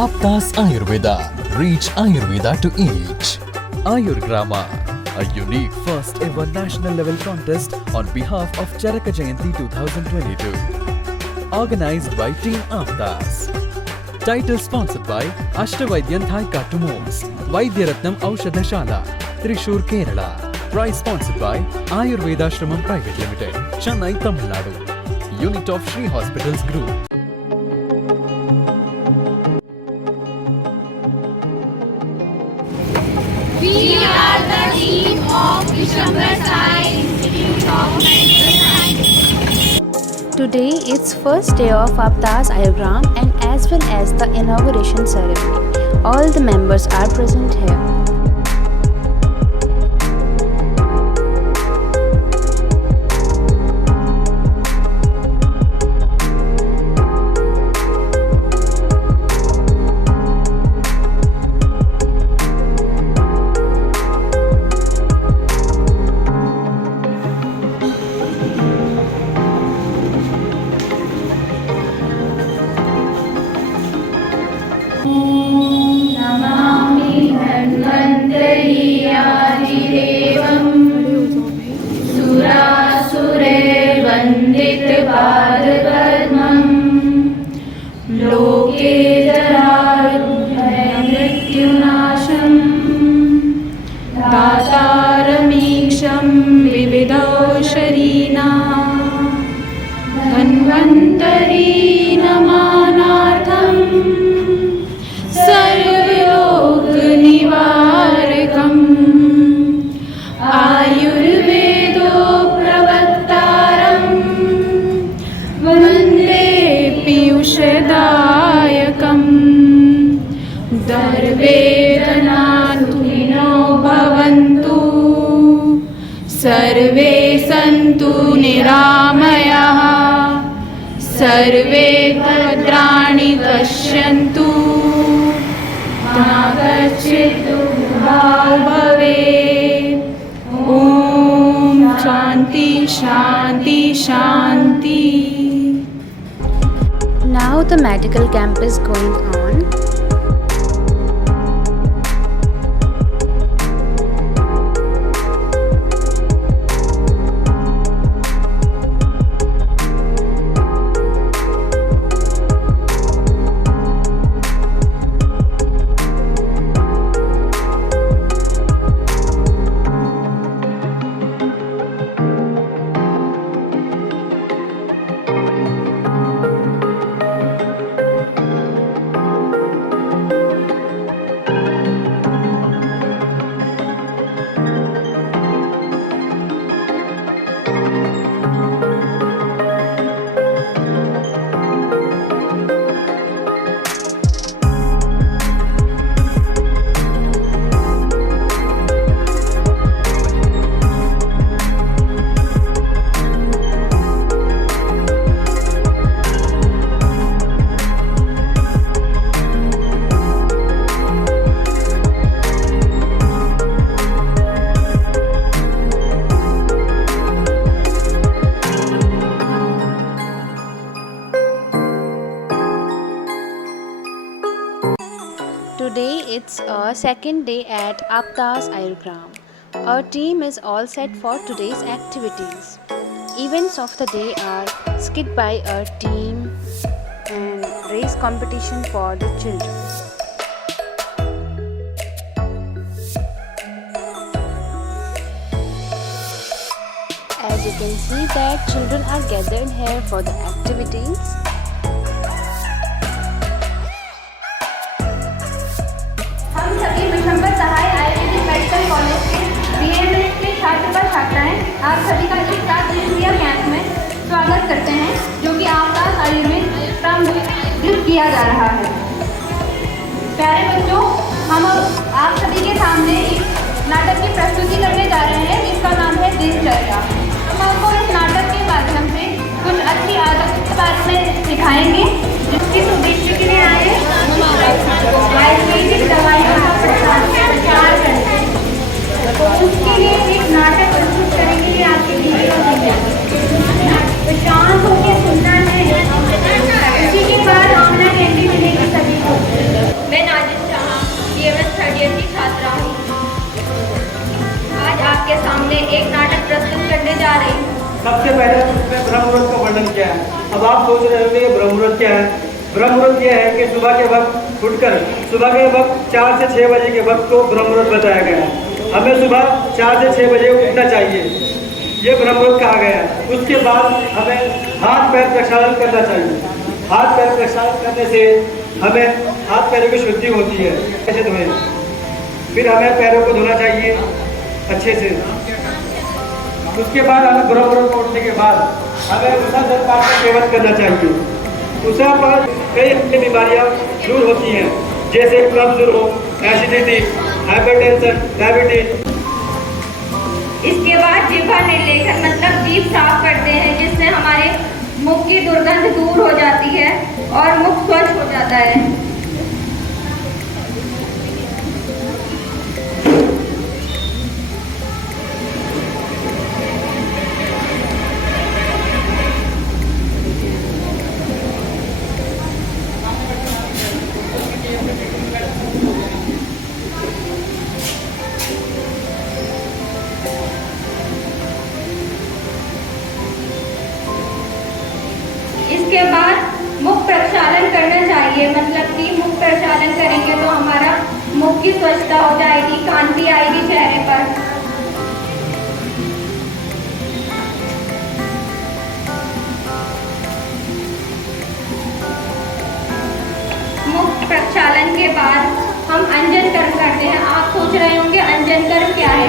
Aptas Ayurveda. Reach Ayurveda to each. Ayurgrama, a unique first ever national level contest on behalf of Charaka Jayanti 2022. Organized by Team Aptas. Title sponsored by Ashtavaidyan Thai Cartoons, Vaidyaratnam Aushadashala, Thrissur, Kerala. Prize sponsored by Ayurveda Shramam Private Limited, Chennai, Tamil Nadu. Unit of Sri Hospitals Group. We are the team of Vishambar Sai Institute of Medical Science. Today it's first day of Aptas Ayurgram and as well as the inauguration ceremony. All the members are present here. लोके जरामृत्युनाशं दातारमीशं विविधौषधीनां धन्वन्तरी नमानार्थं सर्वलोकनिवारकम् आयुर्वेदो प्रवक्तारं वन्दे पीयूषदायकम् दर्वेदनातुलिनो भवन्तु सर्वे सन्तु निरामयाः सर्वे भद्राणि पश्यन्तु मा कश्चित् दुर्भाग्यो भवेत्। ॐ शान्ति शान्ति शान्ति। Now the medical camp is going on. Today it's our second day at Aptas Ayurgram. Our team is all set for today's activities. Events of the day are skit by our team and race competition for the children. As you can see that children are gathered here for the activities. हम सभी विशंबर सहाय Ayurvedic medical college के BMS के छात्र व छात्राएं आप सभी का इस 7 दिवसीय कैंप में स्वागत करते हैं जो कि आपदास आयुर्वेद प्रारंभ किया जा रहा है। प्यारे बच्चों, हम आप सभी के सामने एक नाटक की प्रस्तुति करने जा रहे हैं जिसका नाम है दिनचर्या। हम आपको इस नाटक के माध्यम से कुछ अच्छी आदत के बारे में सिखाएंगे जिसके उद्देश्य के लिए आए आयुर्वेदिक दवाइयों का प्रचार करेंगे। तो उसके लिए एक नाटक प्रस्तुत करेंगे ये आपके लिए शांत होकर सुनना है। उसी के बाद ऑनलाइन एंट्री मिलेगी। अब आप सोच रहे होंगे ब्रह्म मुहूर्त क्या है। ब्रह्म मुहूर्त यह है कि सुबह के वक्त उठकर सुबह के वक्त 4 से 6 बजे के वक्त को ब्रह्म मुहूर्त बताया गया है। हमें सुबह 4 से 6 बजे उठना चाहिए, ये ब्रह्म मुहूर्त कहा गया है। उसके बाद हमें हाथ पैर प्रक्षालन करना चाहिए। हाथ पैर प्रक्षालन करने से हमें हाथ पैरों की शुद्धि होती है, कैसे धोएं। फिर हमें पैरों को धोना चाहिए अच्छे से। उसके बाद हमें ब्रह्म मुहूर्त को उठने के बाद हमें उषा जलपान का सेवन करना चाहिए। उषा पर कई अन्य बीमारियां दूर होती हैं, जैसे कब्ज रोग, एसिडिटी, हाइपरटेंशन, डायबिटीज। इसके बाद जिह्वा निर्लेखन मतलब जीभ साफ करते हैं, जिससे हमारे मुख की दुर्गंध दूर हो जाती है और मुख स्वच्छ हो जाता है। इसके बाद मुख प्रक्षालन करना चाहिए, मतलब कि मुख प्रक्षालन करेंगे तो हमारा मुख की स्वच्छता हो जाएगी, कांति आएगी चेहरे पर। मुख प्रक्षालन के बाद हम अंजन कर्म करते हैं। आप सोच रहे होंगे अंजन कर्म क्या है।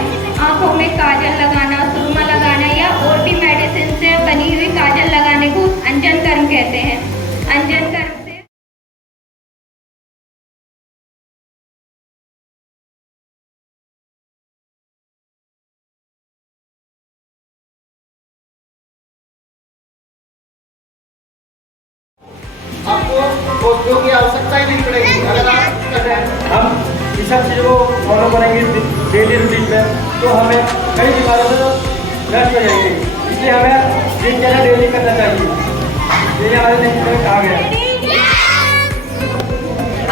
आंखों में काजल लगाना, सुरमा लगाना या और भी मेडिसिन से बनी हुई काजल लगाने को अंजन कर्म कहते हैं। अंजन कर्म से आपको औषधियों की आवश्यकता ही नहीं पड़ेगी अगर आप कर रहे हैं। हम इस सब चीज़ों को फॉलो करेंगे डेली रूटीन में, तो हमें कई बीमारियों से नष्ट हो जाएंगे। इसलिए हमें दिनचर्या डेली करना चाहिए। ये हमारे दिनचर्या में कहा गया है।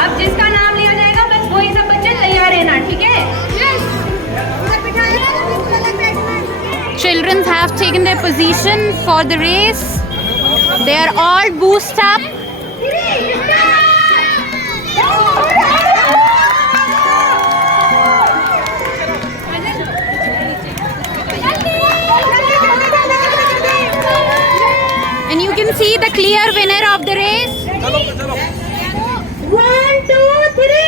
अब जिसका नाम लिया जाएगा बस वही सब बच्चे तैयार रहना, ठीक है। Children have taken their position for the race. They are all boosted up. And you can see the clear winner of the race. 1, 2, 3.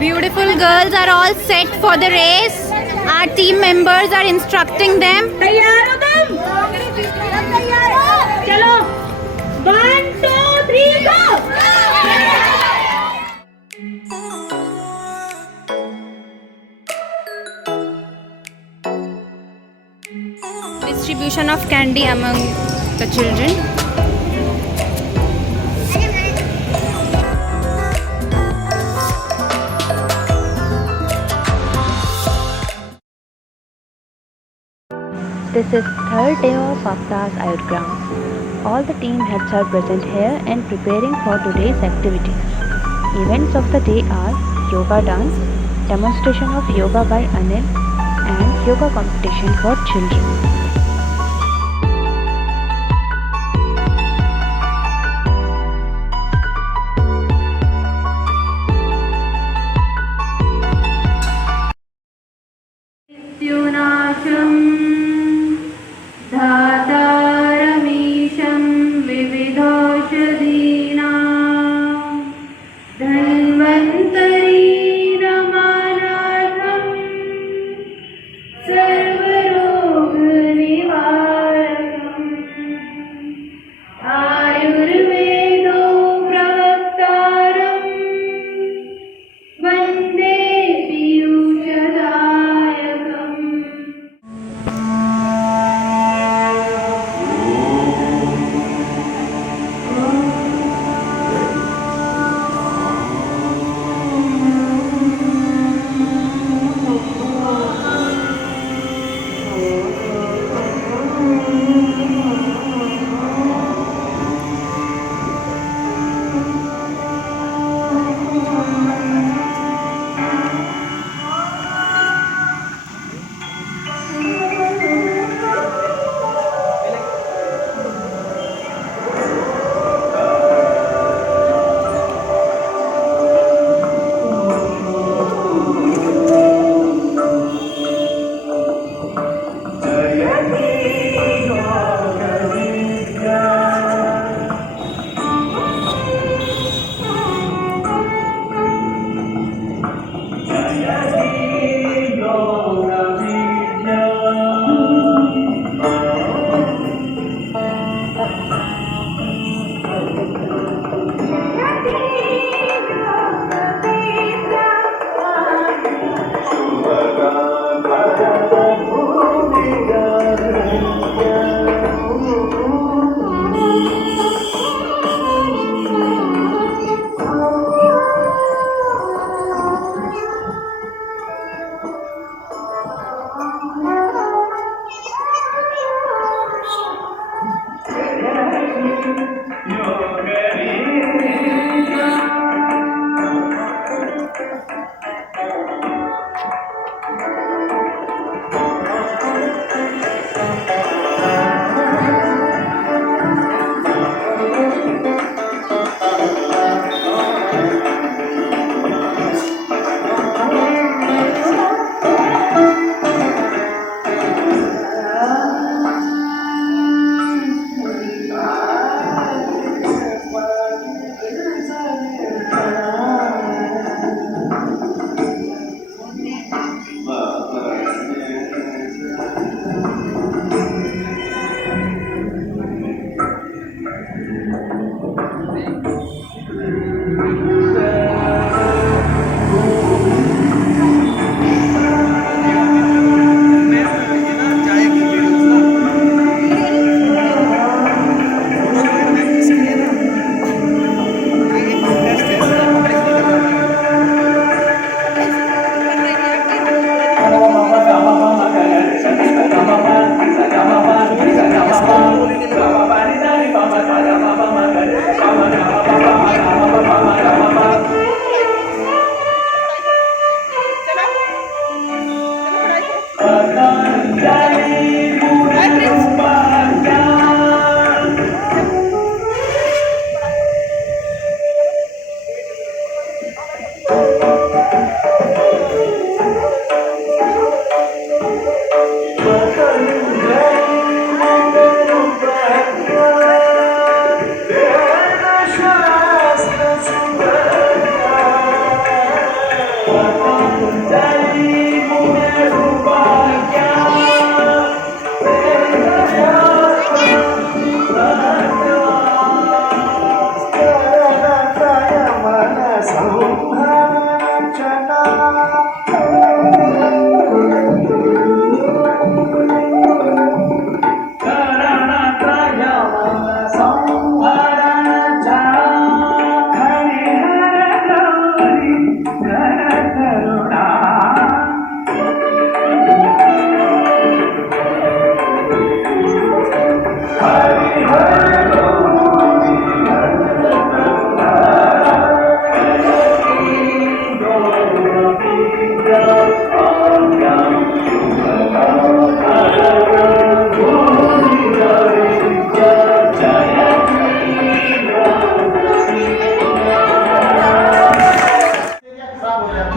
Beautiful girls are all set for the race. Our team members are instructing them. तैयार हो तुम? तैयार हो? चलो 1, 2, 3 go. Distribution of candy among the children. This is third day of Aptas Ayurgram. All the team heads are present here and preparing for today's activities. Events of the day are yoga dance, demonstration of yoga by Anil, and yoga competition for children. धातारमीशं विविधौषधीनां धन्वन्तरीरमानार्थं सर्वरोगनिवारकम् आयुर्वेदो प्रवक्तारं वन्दे पीयूषदायकम्।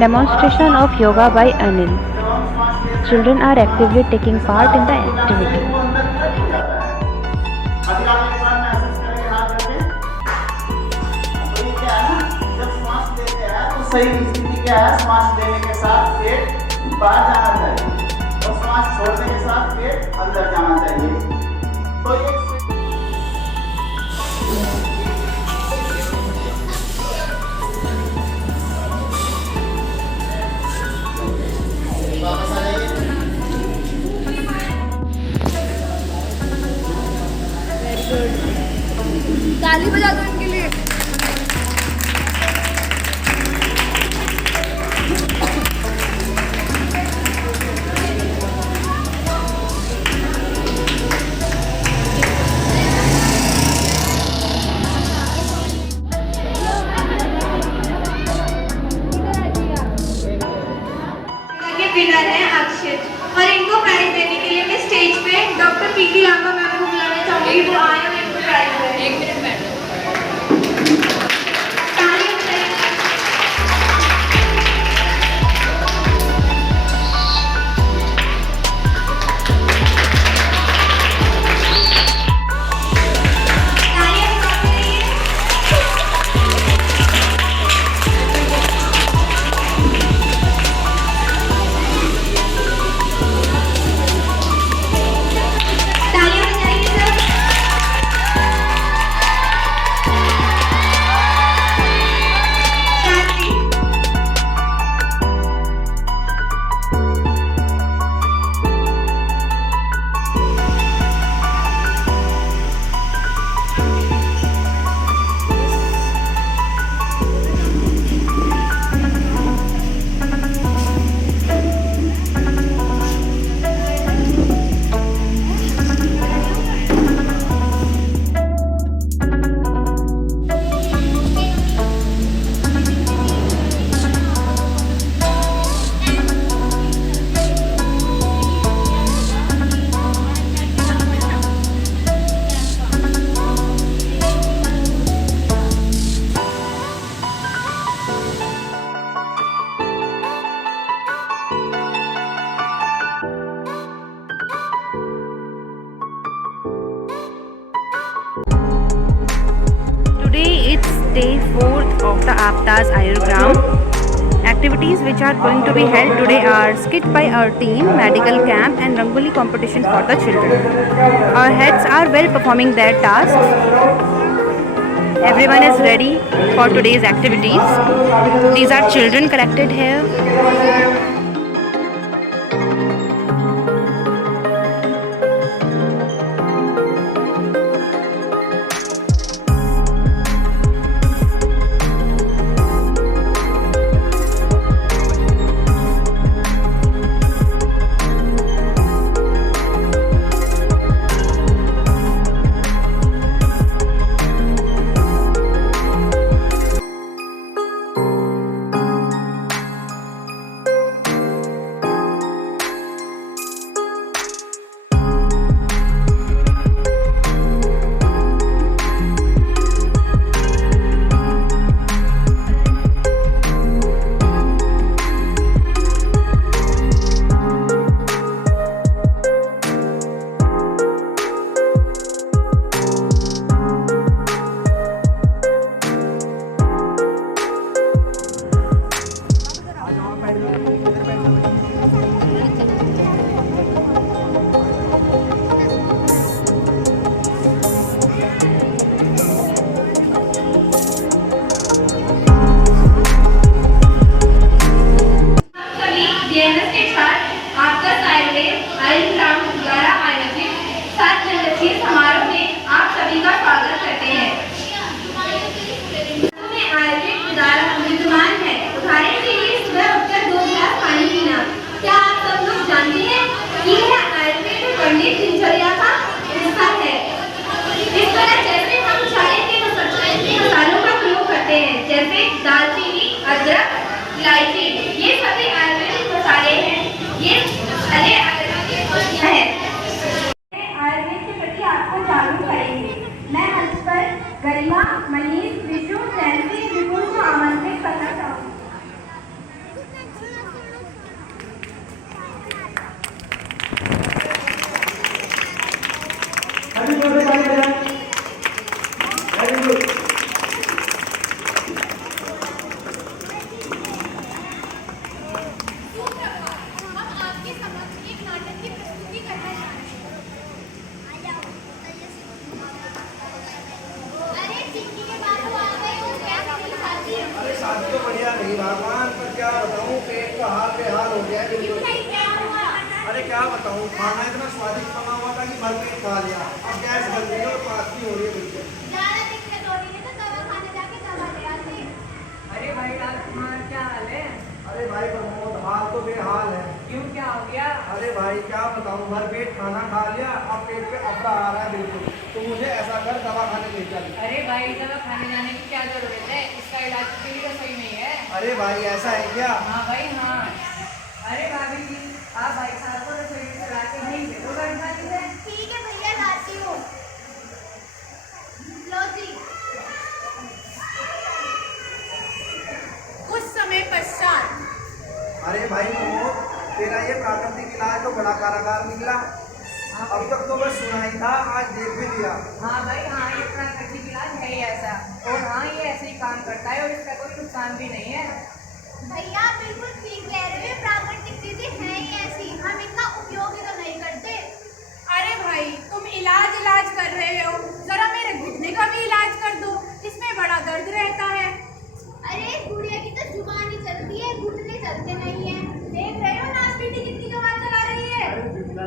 Demonstration of yoga by Anil. Children are actively taking part in the activity. अभी आप एक बार महसूस करेंगे हाथ रखें। तो ये क्या है ना, जब श्वास लेते हैं तो सही स्थिति क्या है, श्वास लेने के साथ पेट बाहर जाना चाहिए और श्वास छोड़ने के साथ पेट अंदर जाना चाहिए। तो ये वापस आ जाइए। ताली बजा दो इनके लिए। विनर है अक्षित और इनको प्राइज देने के लिए मैं स्टेज पे डॉक्टर पीटी लांबा मैम को बुलाना चाहूंगी। वो आए और इनको प्राइज दें। एक minute madam. Today it's day 4th of the Aptas Ayurgram. Activities which are going to be held today are skit by our team, medical camp and Rangoli competition for the children. Our heads are well performing their tasks. Everyone is ready for today's activities. These are children collected here. मैं क्या बताऊँ, खाना इतना स्वादिष्ट बना हुआ था कि भर पेट खा लिया। अब गैस बन गई और पास हो रही है बिल्कुल। ज़्यादा दिक्कत हो रही है तो दवा खाने जाके दवा ले आते। अरे भाई आज तुम्हारा क्या हाल है? अरे भाई प्रमोद, हाल तो बेहाल है। क्यों, क्या हो गया? अरे भाई क्या बताऊँ, भर पेट खाना खा लिया, अब पेट पे अफड़ा आ रहा है बिल्कुल। तो मुझे ऐसा कर दवा खाने ले चल। अरे भाई दवा खाने जाने की क्या जरूरत है? इसका इलाज तो तेरी रसोई में ही है। अरे भाई ऐसा है क्या? हाँ भाई हाँ। अरे भाभी जी, आप भाई साहब को रसोई में चला के नहीं दे दो गाड़ी खाती है। ठीक है भैया, लाती हूँ। लो जी। कुछ समय पश्चात अरे भाई प्रमोद, तेरा ये प्राकृतिक इलाज तो बड़ा कारागार निकला। अब तक तो बस सुना ही था, आज देख भी लिया। हाँ भाई हाँ, ये प्राकृतिक इलाज है ही ऐसा। और हाँ, ये ऐसे ही काम करता है और इसका कोई नुकसान भी नहीं है। भैया बिल्कुल ठीक कह रहे हो, प्राकृतिक चीजें हैं ही ऐसी, हम इनका उपयोग ही तो नहीं करते। अरे भाई, तुम इलाज कर रहे हो, जरा मेरे घुटने का भी इलाज कर दो, इसमें बड़ा दर्द रहता है। अरे गुड़िया की तो जुबान ही चलती है, घुटने चलते नहीं है। देख रहे हो नाच बेटी कितनी जुबान चला रही है।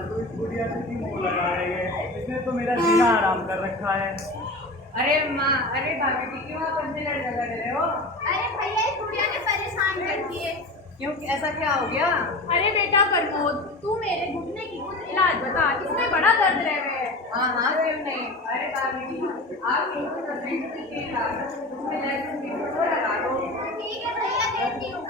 तो इस गुड़िया से क्यों मुंह लगा रहे हैं? इसने तो मेरा जीना आराम कर रखा है। अरे माँ, अरे भाभी जी क्यों आप हमसे लड़ लग रहे हो? अरे भैया इस गुड़िया ने परेशान करती है। क्यों, ऐसा क्या हो गया? अरे बेटा प्रमोद, तू मेरे घुटने की कुछ इलाज बता, इसमें बड़ा दर्द रह गया है। हाँ हाँ, क्यों नहीं। अरे भाभी जी, आप एक उसमें लहसुन की फोटो लगा दो। ठीक है भैया, देती हूँ।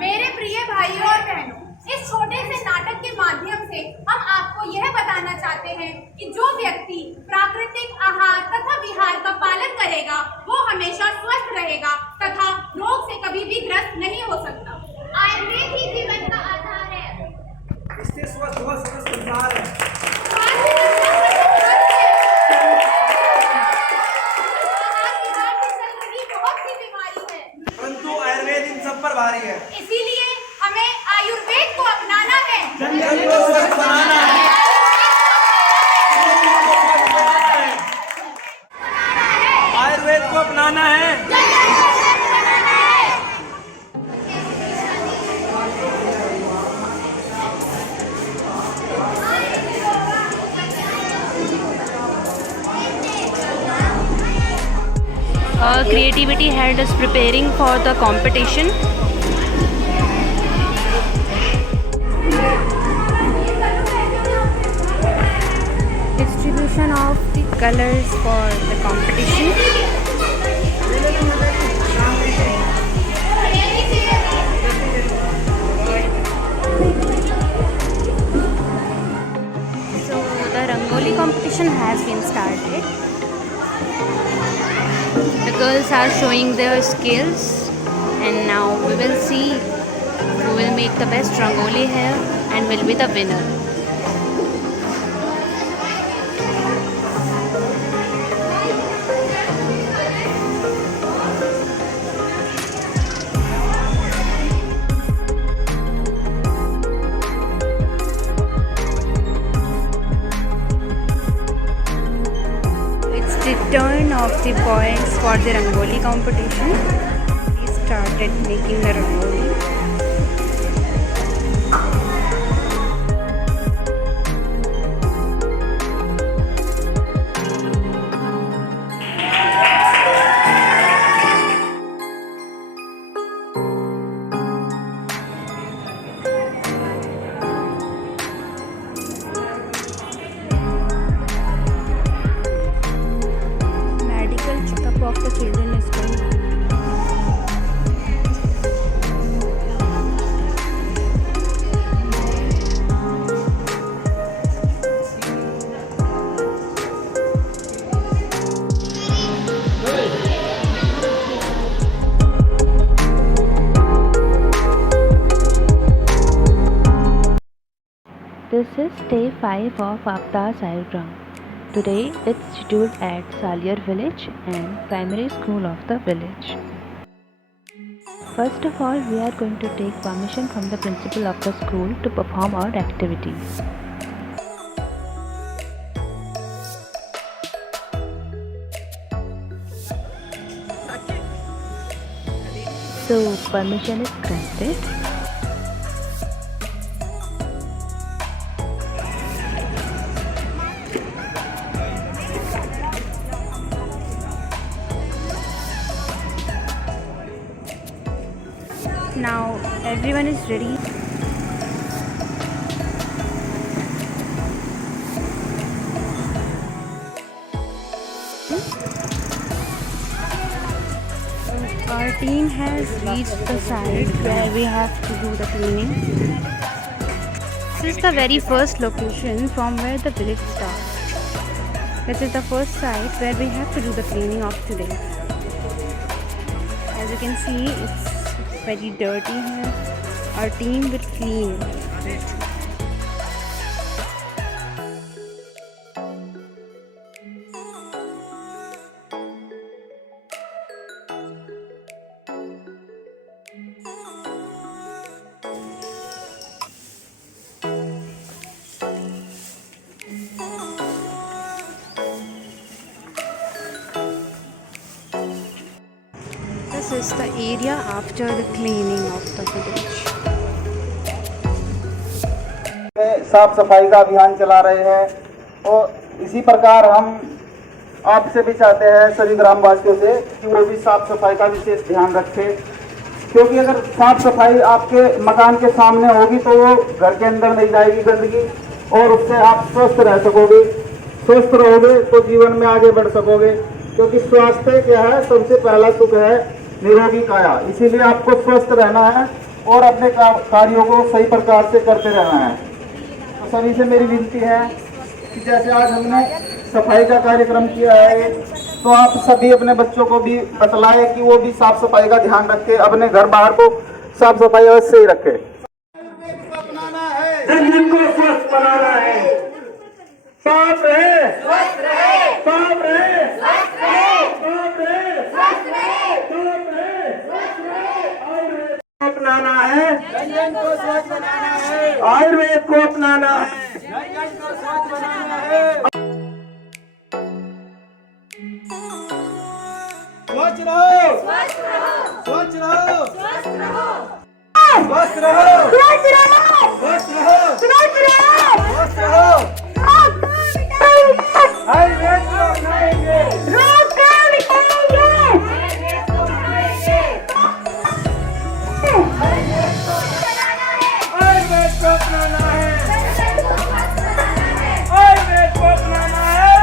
मेरे प्रिय भाइयों और बहनों, इस छोटे से नाटक के माध्यम से हम आपको यह बताना चाहते हैं कि जो व्यक्ति प्राकृतिक आहार तथा विहार का पालन करेगा वो हमेशा स्वस्थ रहेगा तथा रोग से कभी भी ग्रस्त नहीं हो सकता। आयुर्वेद ही जीवन का आधार है। इससे स्वस्थ हुआ समस्त संसार है। आहार विहार से चल रही बहुत सी बीमारी है, परंतु आयुर्वेद इन सब पर भारी है। इसीलिए हमें आयुर्वेद को अपनाना है। जन को स्वस्थ बनाना है। आयुर्वेद को अपनाना है। Creativity Head is preparing for the competition. Distribution of the colors for the competition. So the Rangoli competition has been started. The girls are showing their skills, and now we will see who will make the best rangoli here and will be the winner. It's the turn of the boys for the rangoli competition. We started making the rangoli. Medical checkup of the children is going on. This is day 5 of Aptas Ayurgram. Today it's scheduled at Salier village and primary school of the village. First of all, we are going to take permission from the principal of the school to perform our activities. So permission is granted. everyone is ready. Our team has reached the site where we have to do the cleaning. This is the very first location from where the village starts. This is the first site where we have to do the cleaning of today. As you can see, it's very dirty here. Our team will clean it. This is the area after the cleaning of the village. साफ सफाई का अभियान चला रहे हैं और इसी प्रकार हम आपसे भी चाहते हैं सभी ग्रामवासियों से कि वो भी साफ सफाई का विशेष ध्यान रखें, क्योंकि अगर साफ सफाई आपके मकान के सामने होगी तो वो घर के अंदर नहीं जाएगी गंदगी और उससे आप स्वस्थ रह सकोगे। स्वस्थ रहोगे तो जीवन में आगे बढ़ सकोगे, क्योंकि स्वास्थ्य क्या है, सबसे पहला सुख है निरोगी काया। इसीलिए आपको स्वस्थ रहना है और अपने कार्यों को सही प्रकार से करते रहना है। तो सभी से मेरी विनती है कि जैसे आज हमने सफाई का कार्यक्रम किया है, तो आप सभी अपने बच्चों को भी बतलाएं कि वो भी साफ सफाई का ध्यान रखें, अपने घर बाहर को साफ सफाई अवश्य ही रखें। जमीन को स्वस्थ बनाना है, साफ रहे, स्वस्थ रहे, साफ रहे, स्वस्थ रहे, साफ रहे, स्वस्थ रहे, साफ रहे, स्वस्थ रहे। आयुर्वेद को अपनाना है, व्यंजन को स्वस्थ बनाना है, आयुर्वेद को अपनाना है, व्यंजन को स्वस्थ बनाना है। स्वच्छ रहो, स्वच्छ रहो, स्वच्छ रहो, स्वस्थ रहो, स्वस्थ रहो, स्वस्थ रहो, स्वस्थ रहो, स्वस्थ रहो, स्वस्थ रहो। आयुर्वेद को अपनाएंगे, रोग को मिटाएंगे, आयुर्वेद को अपनाएंगे, आयुर्वेद को अपनाना है, आयुर्वेद को अपनाना है,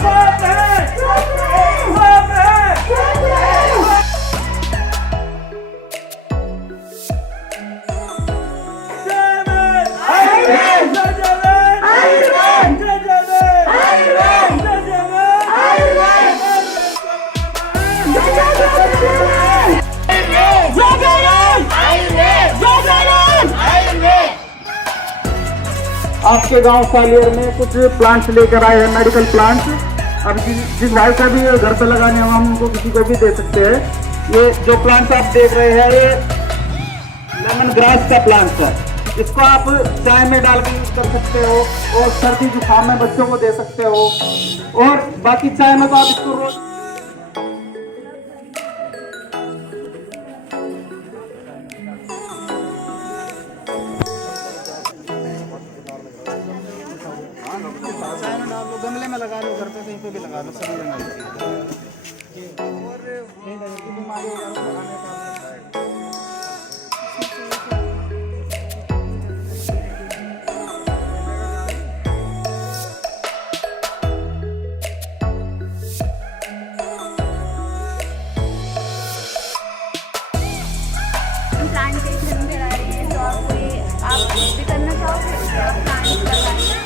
साफ है, साफ है, आपके गांव सालियर में कुछ प्लांट्स लेकर आए हैं, मेडिकल प्लांट्स। अब जिस भाई का भी घर पे लगाने हम उनको किसी को भी दे सकते हैं। ये जो प्लांट्स आप देख रहे हैं, ये लेमन ग्रास का प्लांट है। इसको आप चाय में डाल के यूज कर सकते हो और सर्दी जुकाम में बच्चों को दे सकते हो, और बाकी चाय में तो आप इसको रोज गमले में लगा लो, घर पे कहीं पे भी लगा लो, सभी जगह और बीमारी लगाने का प्लांटेशन करा रहे हैं, तो आप भी करना चाहोगे तो आप प्लांट लगाइए।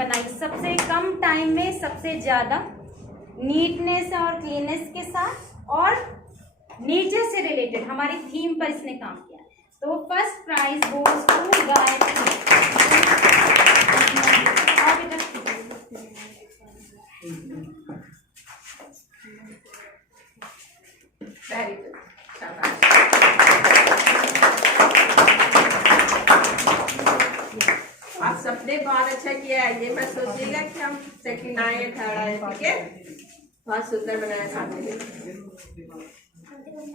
बनाई, सबसे कम टाइम में सबसे ज़्यादा नीटनेस और क्लीननेस के साथ और नेचर से रिलेटेड हमारी थीम पर इसने काम किया। तो first prize goes to Gayatri. Very good, शाबाश। आप सबने बहुत अच्छा किया है। ये मत सोचिएगा कि हम सेकंड आए या थर्ड आए, ठीक है? बहुत सुंदर बनाया सामने।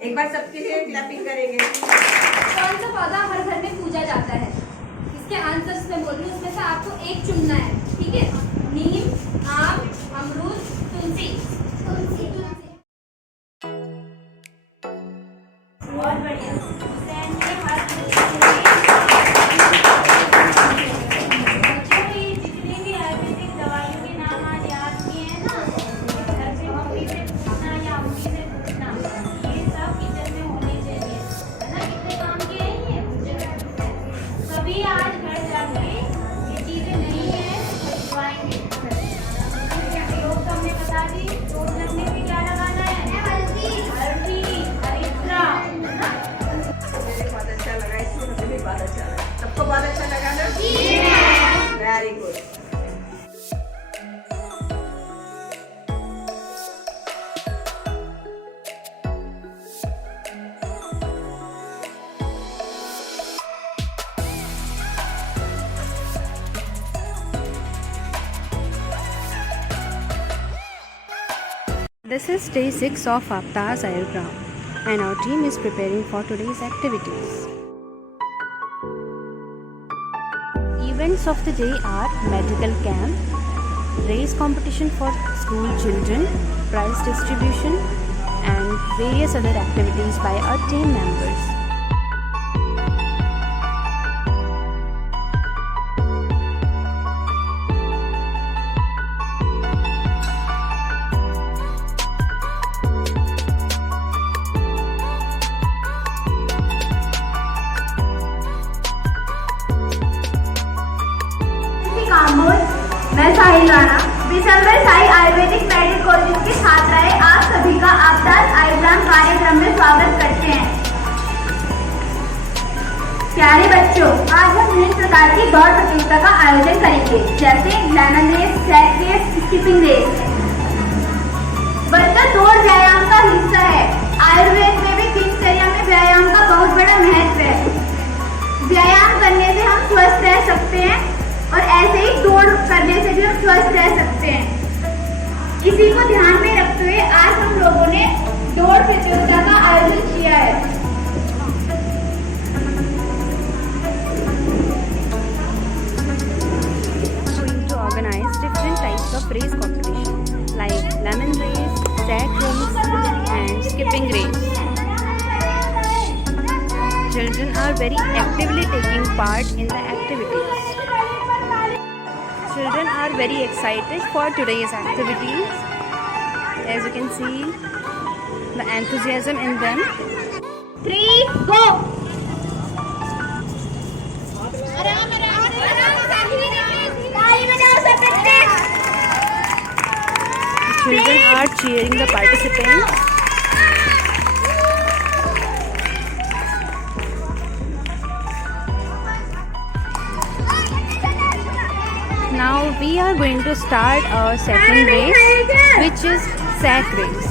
एक बार सबके लिए क्लैपिंग करेंगे। कौन सा पौधा हर घर में पूजा जाता है? इसके आंसर्स में बोल रही हूँ, उसमें से आपको एक चुनना है, ठीक है? नीम, आम, अमरूद, तुलसी। तुलसी। बहुत बढ़िया। जितनी भी आयुर्वेदिक दवाइयों के नाम आज याद किए हैं ना, घर पे मम्मी से पूछना या अम्मी से पूछना, ये सब किचन में होने चाहिए, है ना? कितने काम किए हैं ये? सभी आज घर जाके ये चीजें नहीं है खुशवाएंगे। योग तो हमने बता दी, चोट लगने पे क्या लगाना है? हल्दी, हरिद्रा, है ना? मुझे बहुत अच्छा लगा, इसमें मुझे भी बहुत अच्छा लगा। सबको बहुत अच्छा लगा ना? Very good. This is day 6 of Aptas Ayurgram, and our team is preparing for today's activities. Events of the day are medical camp, race competition for school children, prize distribution, and various other activities by our team members. मैं साहिल राणा, दिसंबर साई Ayurvedic medical college के छात्राएं आप सभी का आपदास आयुर्वेद कार्यक्रम में स्वागत करते हैं। प्यारे बच्चों, आज हम विभिन्न प्रकार की दौड़ प्रतियोगिता का आयोजन करेंगे, जैसे lemon race, sack race, skipping race. बच्चों, दौड़ व्यायाम का हिस्सा है। आयुर्वेद में भी दिनचर्या में व्यायाम का बहुत बड़ा महत्व है। व्यायाम करने से हम स्वस्थ रह सकते हैं और ऐसे ही दौड़ करने से भी हम स्वस्थ रह सकते हैं। इसी को ध्यान में रखते हुए आज हम लोगों ने दौड़ प्रतियोगिता का आयोजन किया है। Going to organize different types of race competition like lemon race, sack race, and skipping race. Children are very actively taking part in the activities. Children are very excited for today's activities. As you can see the enthusiasm in them. 3, go! Children are cheering the participants. Now we are going to start our second race, which is sack race.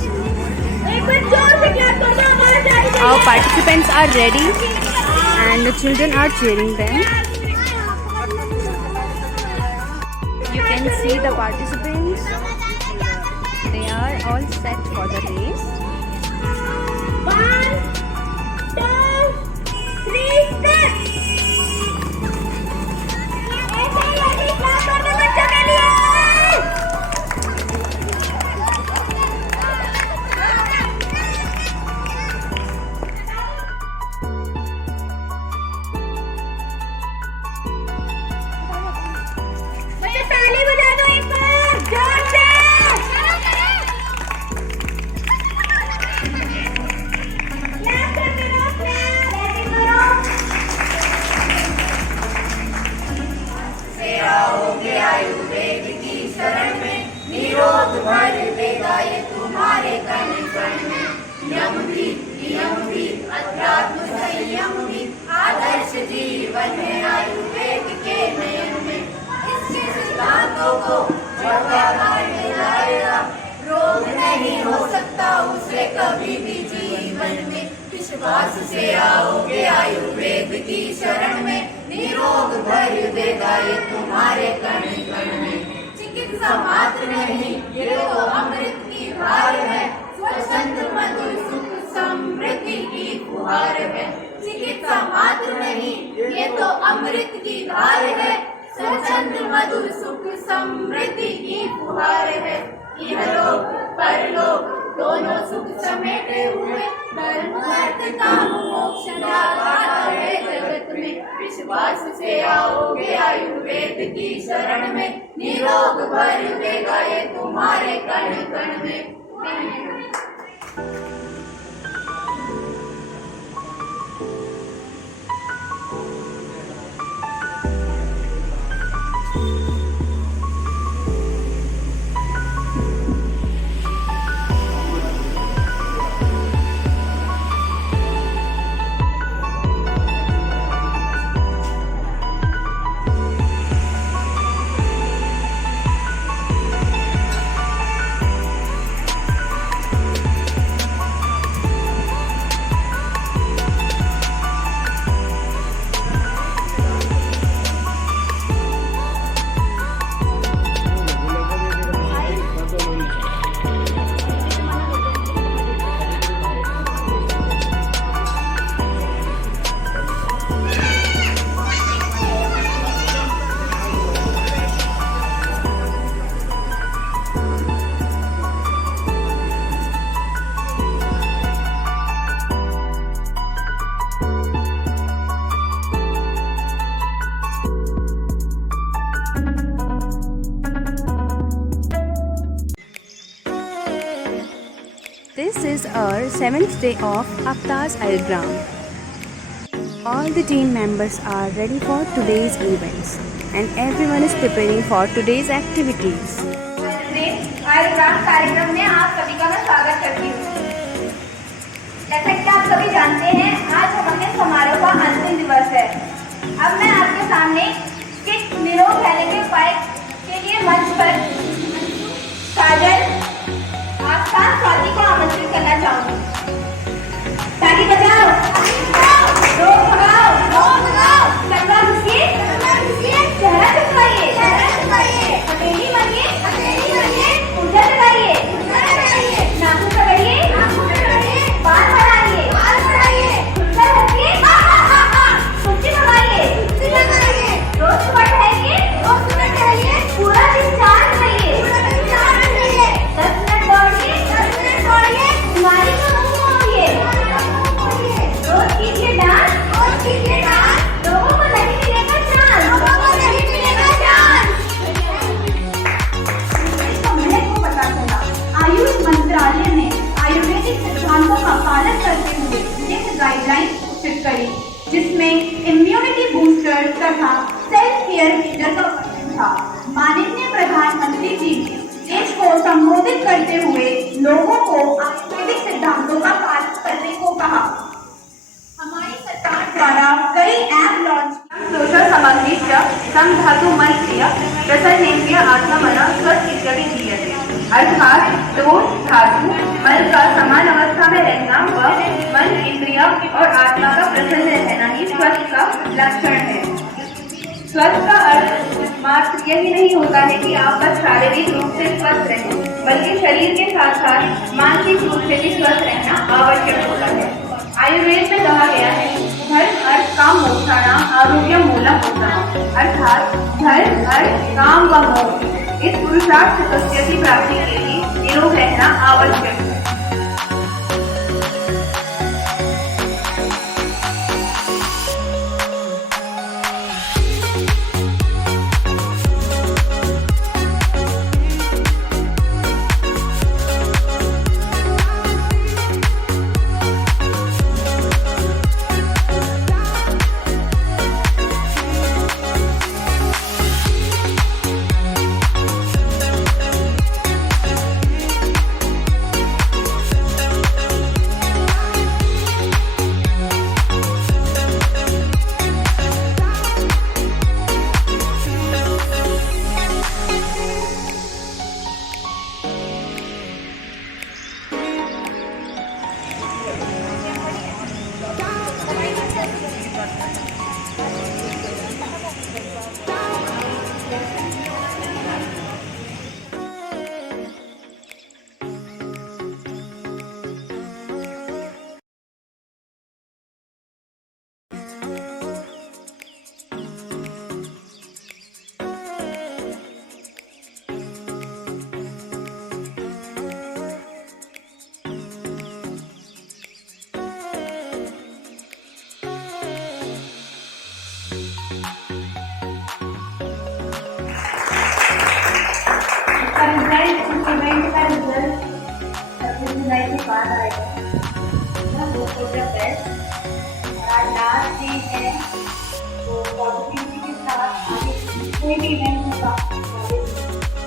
Our participants are ready and the children are cheering them. You can see the participants. They are all set for the race. 1, 2, 3, start! बातों को बढ़ता मारने जाएगा। रोग नहीं हो सकता उसे कभी भी जीवन में, विश्वास से आओगे आयुर्वेद की शरण में, निरोग भर देगा ये तुम्हारे कण कण में। चिकित्सा मात्र नहीं ये तो अमृत की धार है, स्वच्छंद मधुर सुख समृद्धि की फुहार है। चिकित्सा मात्र नहीं ये तो अमृत की धार है, स्वच्छंद मधुर सुख समृद्धि की फुहार है। इहलोक परलोक दोनों सुख समेटे हुए, धर्म अर्थ काम मोक्ष दाता है जगत में। विश्वास से आओगे आयुर्वेद की शरण में, निरोग भर देगा ये तुम्हारे कण कण में। This is our 7th day of Aptas Ayurgram. All the team members are ready for today's events and everyone is preparing for today's activities. Ayurveda कार्यक्रम में आप सभी का मैं स्वागत करती हूँ। जैसा कि आप सभी जानते हैं आज हमारे समारोह का अंतिम दिवस है। अब मैं आपके सामने किस निरोग रहने के उपाय के लिए मंच पर काजल आस्था स्वाति को आमंत्रित करना चाहूँगी। ताली बजाओ, रोग भगाओ, कमरा घुसिए, चेहरा झुकाइए, हथेली मारिए, ऊर्जा लगाइए, नाखून पकड़िए, बाल बढ़ाइए, सुंदर रखिए, कुर्सी भगाइए, रोज सुबह टहलिए, पूरा दिन चार्ज रहिए, 10 मिनट दौड़िए, बीमारी को मुक्त होइए, रोज कीजिए डांस, लोगों को नहीं मिलेगा चांस। महत्व पता चला। आयुष मंत्रालय ने आयुर्वेदिक सिद्धांतों का पालन करते हुए एक गाइडलाइन विकसित करी जिसमें इम्यूनिटी बूस्टर तथा सेल्फ केयर फीचर का वर्णन था। माननीय प्रधानमंत्री जी ने देश को संबोधित करते हुए लोगों को आयुर्वेदिक सिद्धांतों का पालन करने को कहा। हमारी सरकार द्वारा कई ऐप लॉन्च सोशल सामग्री धातु मलक्रिया प्रसन्नेन्द्रिय आत्मना स्वस्थ इत्यादि क्रियते, अर्थात दोष धातु मल का समान अवस्था में रहना व मन इंद्रिय और आत्मा का प्रसन्न रहना ही स्वस्थ का लक्षण है। स्वस्थ का अर्थ मात्र यही नहीं होता है कि आप बस शारीरिक रूप से स्वस्थ रहें, बल्कि शरीर के साथ साथ मानसिक रूप से भी स्वस्थ रहना आवश्यक होता है। आयुर्वेद में कहा गया है धर्म अर्थ काम मोक्षाणाम आरोग्य मूलम उत्तमम, अर्थात धर्म अर्थ काम व मोक्ष इस पुरुषार्थ सत्य की प्राप्ति के लिए निरोग रहना आवश्यक है। कोई भी इवेंट होगा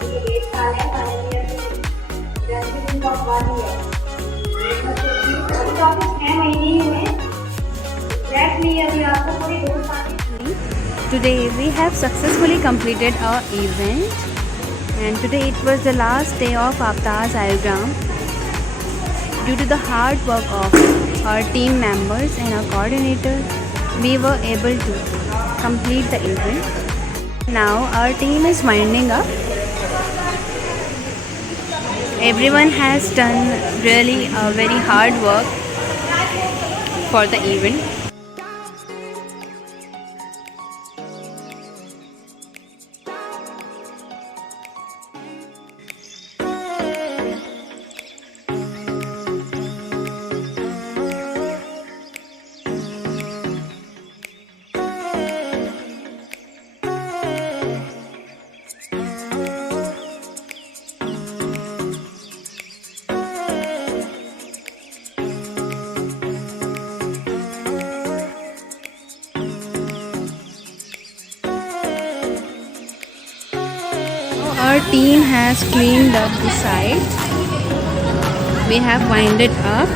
ये एक साल है जन्मदिन का बाद ही है तो आप 6 महीने ही हुए एग्जैक्टली अभी आपको पूरी 2 साल Today we have successfully completed our event, and today it was the last day of Aptas Ayurgram. Due to the hard work of our team members and our coordinator, we were able to complete the event. Now our team is winding up. Everyone has done really a very hard work for the event. Our team has cleaned up the site. We have winded up.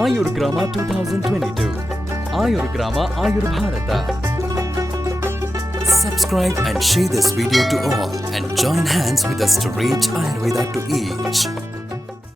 Ayurgrama 2022. Ayurgrama Ayur Bharata. Subscribe and share this video to all and join hands with us to reach Ayurveda to each.